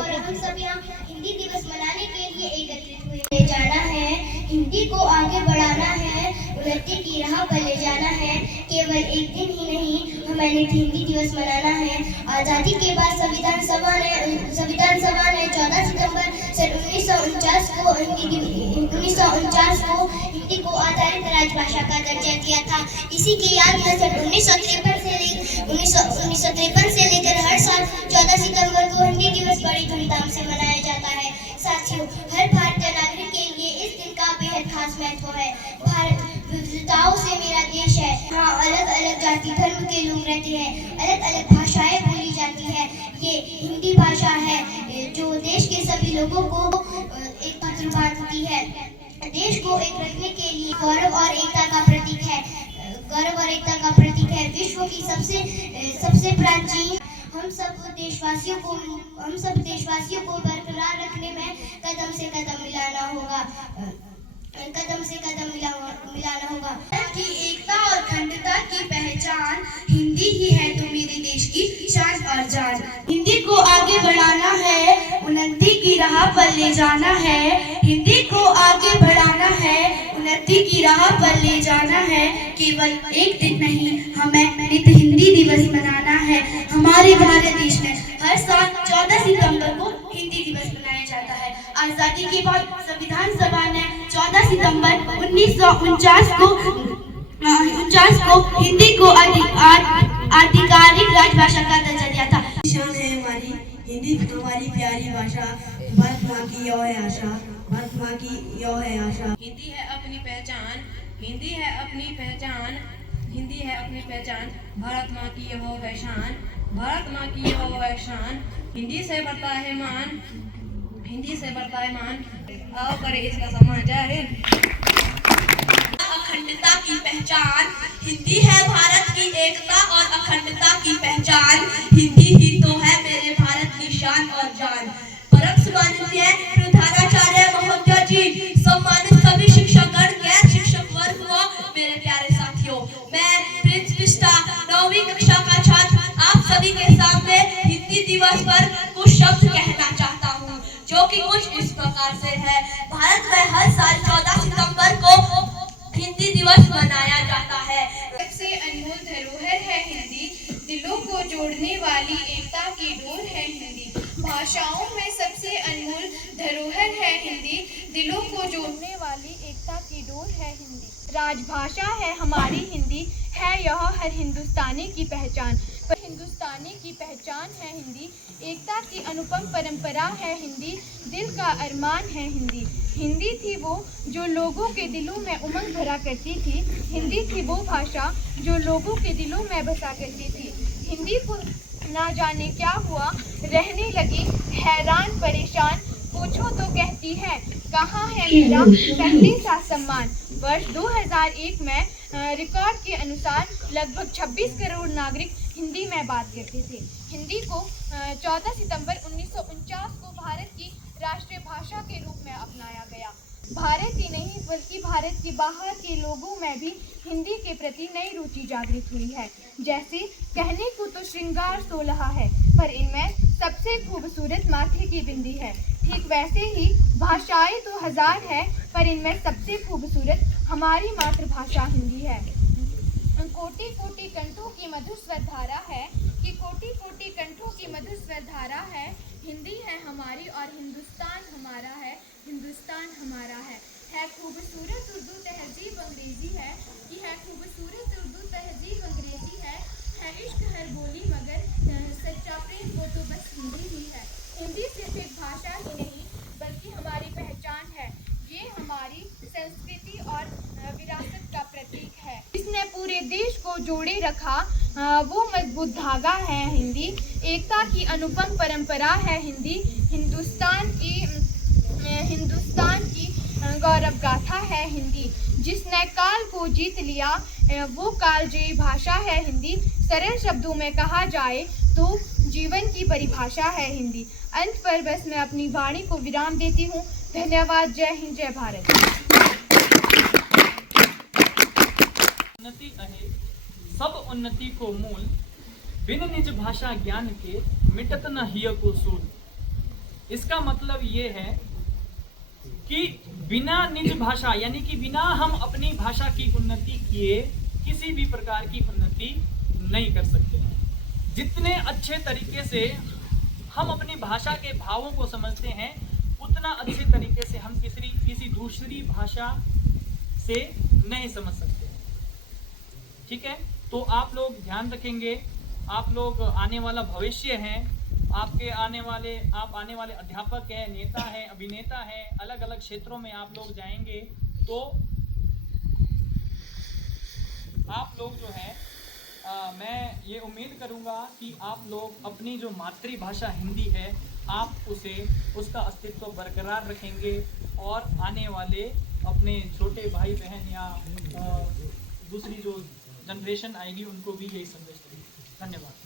और हम सब यहाँ हिंदी दिवस मनाने के लिए एकत्रित हुए। ले जाना है, हिंदी को आगे बढ़ाना है, उन्नति की राह पर ले जाना है। केवल एक दिन ही नहीं, हमें हिंदी दिवस मनाना है। आज़ादी के बाद संविधान सभा ने 14 सितंबर सन 1949 को हिंदी को आधारित राजभाषा का दर्जा दिया था। इसी की याद में सन 1953 से लेकर हर साल 14 सितंबर को हिंदी दिवस बड़ी धूमधाम से मनाया जाता है। साथियों, हर भारतीय नागरिक के लिए इस दिन का बेहद खास महत्व है। भारत विविधताओं से मेरा देश है। यहाँ अलग अलग जाति धर्म के लोग रहते हैं, अलग अलग भाषाएं बोली जाती है। ये हिंदी भाषा है जो देश के सभी लोगों को एक सूत्र बांधती है। देश को एक रखने के लिए गौरव और एकता का प्रतीक है। विश्व की सबसे प्राचीन हम सब देशवासियों को बरकरार रखने में कदम से कदम मिलाना होगा। भारत की एकता और अखंडता की पहचान हिंदी ही है तो मेरे देश की शान और जान। हिंदी को आगे बढ़ाना है, उन्नति की राह पर ले जाना है। हिंदी को आगे बढ़ाना है, उन्नति की राह पर ले जाना है। केवल एक दिन नहीं, हमें नित्य हिंदी दिवस मनाना है। हमारे भारत देश में हर साल 14 सितंबर को हिंदी दिवस मनाया जाता है। आजादी के बाद संविधान सभा ने 14 सितंबर 1949 को हिंदी को आधिकारिक राजभाषा का दर्जा दिया था। शान है हमारी हिंदी, हमारी प्यारी भाषा। भारत माँ की यो है आशा, भारत माँ की यो है आशा। हिंदी है अपनी पहचान, हिंदी है अपनी पहचान, हिंदी है अपनी पहचान। भारत माँ की यो है शान, भारत माँ की यो है शान। हिंदी से बढ़ता है मान, हिंदी से बढ़ता है मान। आओ करें इसका सम्मान। जय हिंद। अखंडता की पहचान हिंदी है, भारत की एकता और अखंडता की पहचान। हिंदी ही तो है मेरे भारत की शान और जान। परम सम्माननीय प्रधानाचार्य महोदय जी, सम्मानित सभी शिक्षकगण, गैर शिक्षक वर्ग व मेरे प्यारे साथियों, मैं प्रिंस पिस्टा 9वीं कक्षा का छात्र आप सभी के सामने हिंदी दिवस पर कुछ शब्द कहना चाहता हूँ, जो कि कुछ इस प्रकार से है। भारत में हर साल 14 सितंबर को हिंदी दिवस मनाया जाता है। सबसे अनमोल धरोहर है हिंदी, दिलों को जोड़ने वाली एकता की डोर है हिंदी। भाषाओं में सबसे अनमोल धरोहर है हिंदी, दिलों को जोड़ने वाली एकता की डोर है हिंदी। राजभाषा है हमारी हिंदी, है यह हर हिंदुस्तानी की पहचान। हिंदुस्तानी की पहचान है हिंदी, एकता की अनुपम परंपरा है हिंदी, दिल का अरमान है हिंदी। हिंदी थी वो जो लोगों के दिलों में उमंग भरा करती थी, हिंदी थी वो भाषा जो लोगों के दिलों में बसा करती थी। हिंदी को ना जाने क्या हुआ, रहने लगी हैरान परेशान, पूछो तो कहती है कहाँ है मेरा पहले सा सम्मान। वर्ष 2001 में रिकॉर्ड के अनुसार लगभग 26 करोड़ नागरिक हिंदी में बात करते थे। हिंदी को 14 सितंबर 1949 को भारत की राष्ट्रीय भाषा के रूप में अपनाया गया। भारत ही नहीं बल्कि भारत के बाहर के लोगों में भी हिंदी के प्रति नई रुचि जागृत हुई है। जैसे कहने को तो श्रृंगार 16 है, पर इनमें सबसे खूबसूरत माथे की बिंदी है। ठीक वैसे ही भाषाएं तो 1000 है, पर इनमें सबसे खूबसूरत हमारी मातृभाषा हिंदी है। कोटि कोटि कंठों की मधुर स्वर धारा है, कि कोटि कोटि कंठों की मधुर स्वर धारा है। हिंदी है हमारी और हिंदुस्तान हमारा है, हिंदुस्तान हमारा है। खूबसूरत उर्दू तहजीब अंग्रेजी है, कि है खूबसूरत उर्दू तहजीब अंग्रेजी है इश्क हर बोली मगर सच्चा प्रेम वो तो बस हिंदी ही है। हिंदी सिर्फ एक भाषा ही नहीं बल्कि हमारी पहचान है, ये हमारी संस्कृति और विरासत का प्रतीक है। इसने पूरे देश को जोड़े रखा वो मजबूत धागा है हिंदी, एकता की अनुपम परंपरा है हिंदी, हिंदुस्तान की गौरव गाथा है हिंदी। जिसने काल को जीत लिया वो कालजयी भाषा है हिंदी। सरल शब्दों में कहा जाए तो जीवन की परिभाषा है हिंदी। अंत पर बस मैं अपनी वाणी को विराम देती हूँ। धन्यवाद। जय हिंद, जय भारत। उन्नति आहे सब उन्नति को मूल, बिन निज भाषा ज्ञान के मिटत न हिय को सूल। इसका मतलब ये है कि बिना निज भाषा यानी कि बिना हम अपनी भाषा की उन्नति किए किसी भी प्रकार की उन्नति नहीं कर सकते हैं। जितने अच्छे तरीके से हम अपनी भाषा के भावों को समझते हैं उतना अच्छे तरीके से हम किसी दूसरी भाषा से नहीं समझ सकते। ठीक है, तो आप लोग ध्यान रखेंगे, आप लोग आने वाला भविष्य हैं, आप आने वाले अध्यापक हैं, नेता हैं, अभिनेता हैं, अलग अलग क्षेत्रों में आप लोग जाएंगे। तो आप लोग जो है मैं ये उम्मीद करूंगा कि आप लोग अपनी जो मातृभाषा हिंदी है आप उसका अस्तित्व बरकरार रखेंगे और आने वाले अपने छोटे भाई बहन या दूसरी जो जनरेशन आएगी उनको भी यही संदेश देंगे। धन्यवाद।